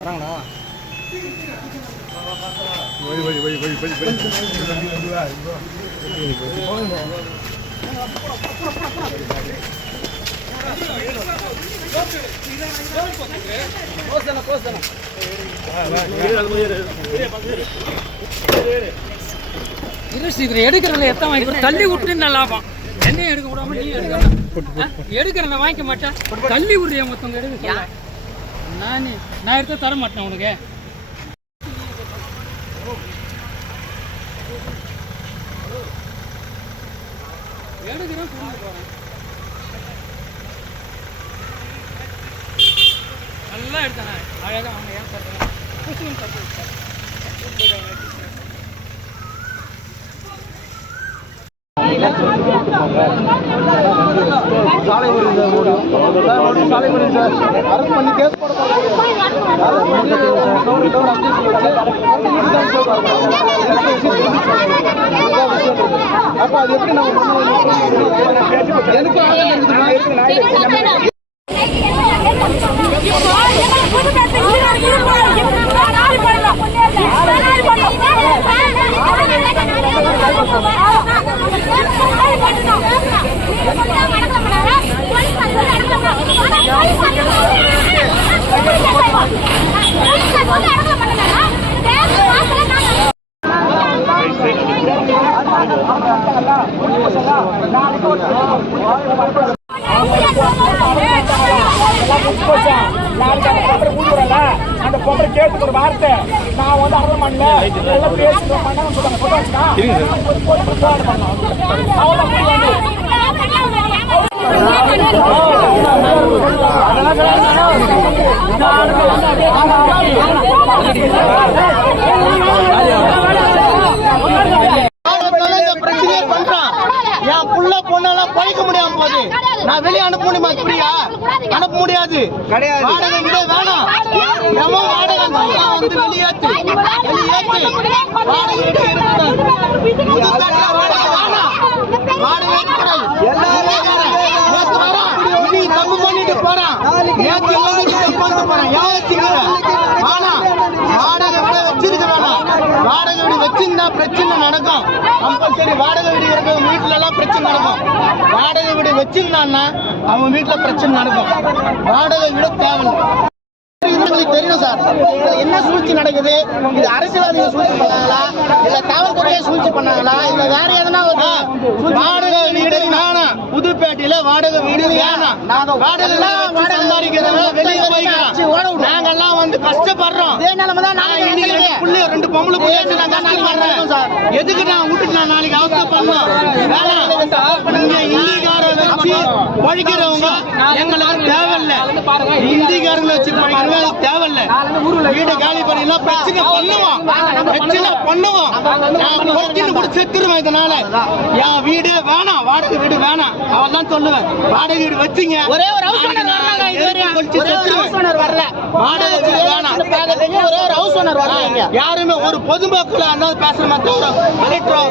வராங்களா? எடுக்கிறதுல எத்தனை வாங்கி தள்ளி விட்டு நல்லா லாபம். என்னையும் எடுக்க விடாம நீ எடுக்கணும். எடுக்கிறத வாங்கிக்க மாட்டேன், தள்ளி விடுறிய மொத்தம் எடுக்க. நான் எடுத்து தர மாட்டேன் உனக்கு. எடுக்கிறேன் போறேன் நல்லா எடுத்தேன். அழகாக அவங்க ஏன் தருவேன் புதுசுன்னு தப்பு சாலை சாலை சார் அரசு பண்ணி கேஸ் போட அப்போ அது எப்படி நம்ம அந்த பொம்பளை கேட்டு ஒரு வார்த்தை நான் வந்து அரை பண்ணல பிரச்சனையே பண்றான். என் புள்ள பொண்ணெல்லாம் பழிக்க முடியாம போகுது. நான் வெளியே அனுப்ப முடியுமா? பிரியா அனுப்ப முடியாது. வாடகை விட வேணாம். வாடகை வந்து வெளியேற்று வாடகை விட இருக்கக்கூடாது. வாடகை வேணாம். வாடகை தப்பு பண்ணிட்டு போறான். ஆனா வாடகை விட வச்சிருக்க வேணாம். வாடகை வீடு வச்சிருந்தா பிரச்சனை நடக்கும். கம்பல்சரி வாடகை வீடு இருக்க வீட்டுல எல்லாம் பிரச்சனை நடக்கும். வாடகை வீடு வச்சிருந்தான்னா அவன் வீட்டுல பிரச்சனை நடக்கும். வாடகை வீடு தேவையில்லை. தெரியும் சார், என்ன சூழ்ச்சி நடக்குது? இது அரசியல்வாதிகள் சூழ்ச்சி பண்ணாங்களா, இல்ல காவல்துறையை சூழ்ச்சி பண்ணாங்களா, இல்ல வேற எதனா? வாடகை வீடு வேணாம். புதுப்பேட்டையில வாடகை வீடு வேணாம். நாங்கெல்லாம் வந்து கஷ்டப்படுறோம். ரெண்டு பொம்பளை பிள்ளைங்க நான் கஷ்டப்படுறேன். எதுக்கு நான் விட்டுட்டு நான் நாளைக்கு அவசரப்படணும்? இந்திக்கார வச்சு பழிக்கிறவங்க எங்களுக்கு தேவையில்லை. இந்திக்காரங்களை வச்சு பழிக்கிறவங்க தேவையில்லை. வீட்டை காலி பண்ணினா பிரச்சனை பண்ணுவோம். செத்துருவேன். இதனால என் வீடு வேணாம், வாடகை வீடு வேணாம். அவன் தான் சொல்லுவேன். வாடகை வீடு வச்சுங்க. ஒரே ஒரு ஹவுஸ் ஓனர் வரல. வாடகை வீடு வேணாம். ஒரே ஒரு ஹவுஸ் ஓனர் வரல. யாருமே ஒரு பொதுமக்கள் அந்த பேசுற மாதிரி கலெக்டரோ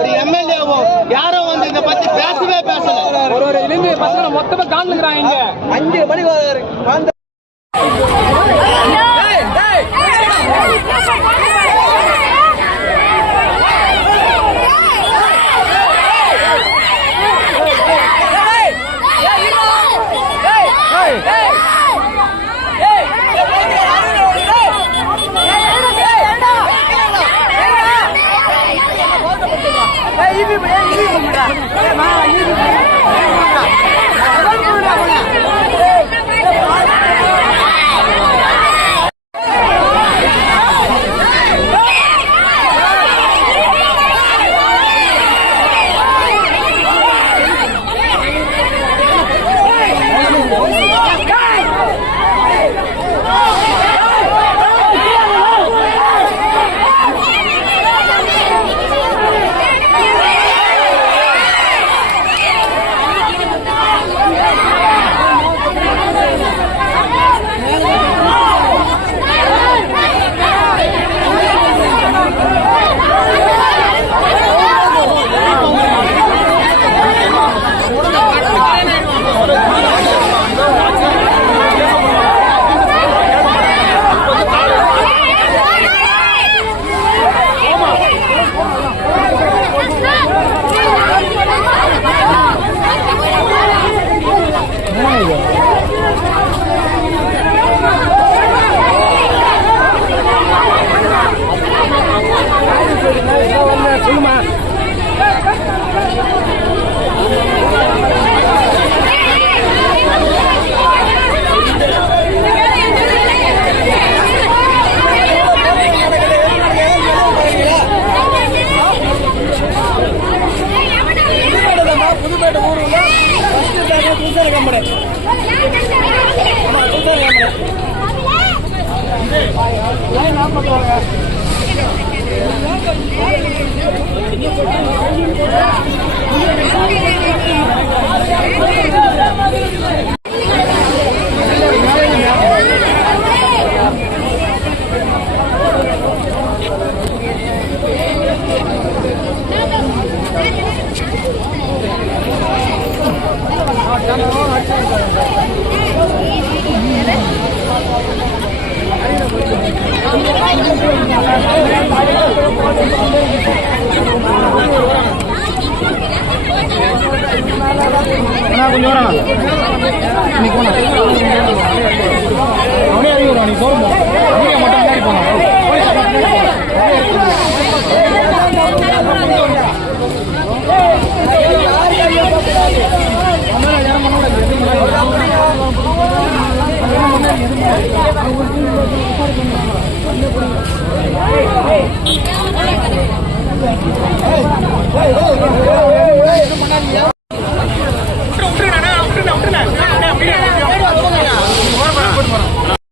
ஒரு எம்எல்ஏவோ யாரும் வந்து இதை பத்தி பேசவே பேசல. ஒரு இளைஞர் பசங்க மொத்தமா காண்கிறாங்க. 5 மணி கொஞ்சம் வரா நீ போனா அவனே அறிவுறா நீ போறோம் மட்டும் முன்னாடி போனா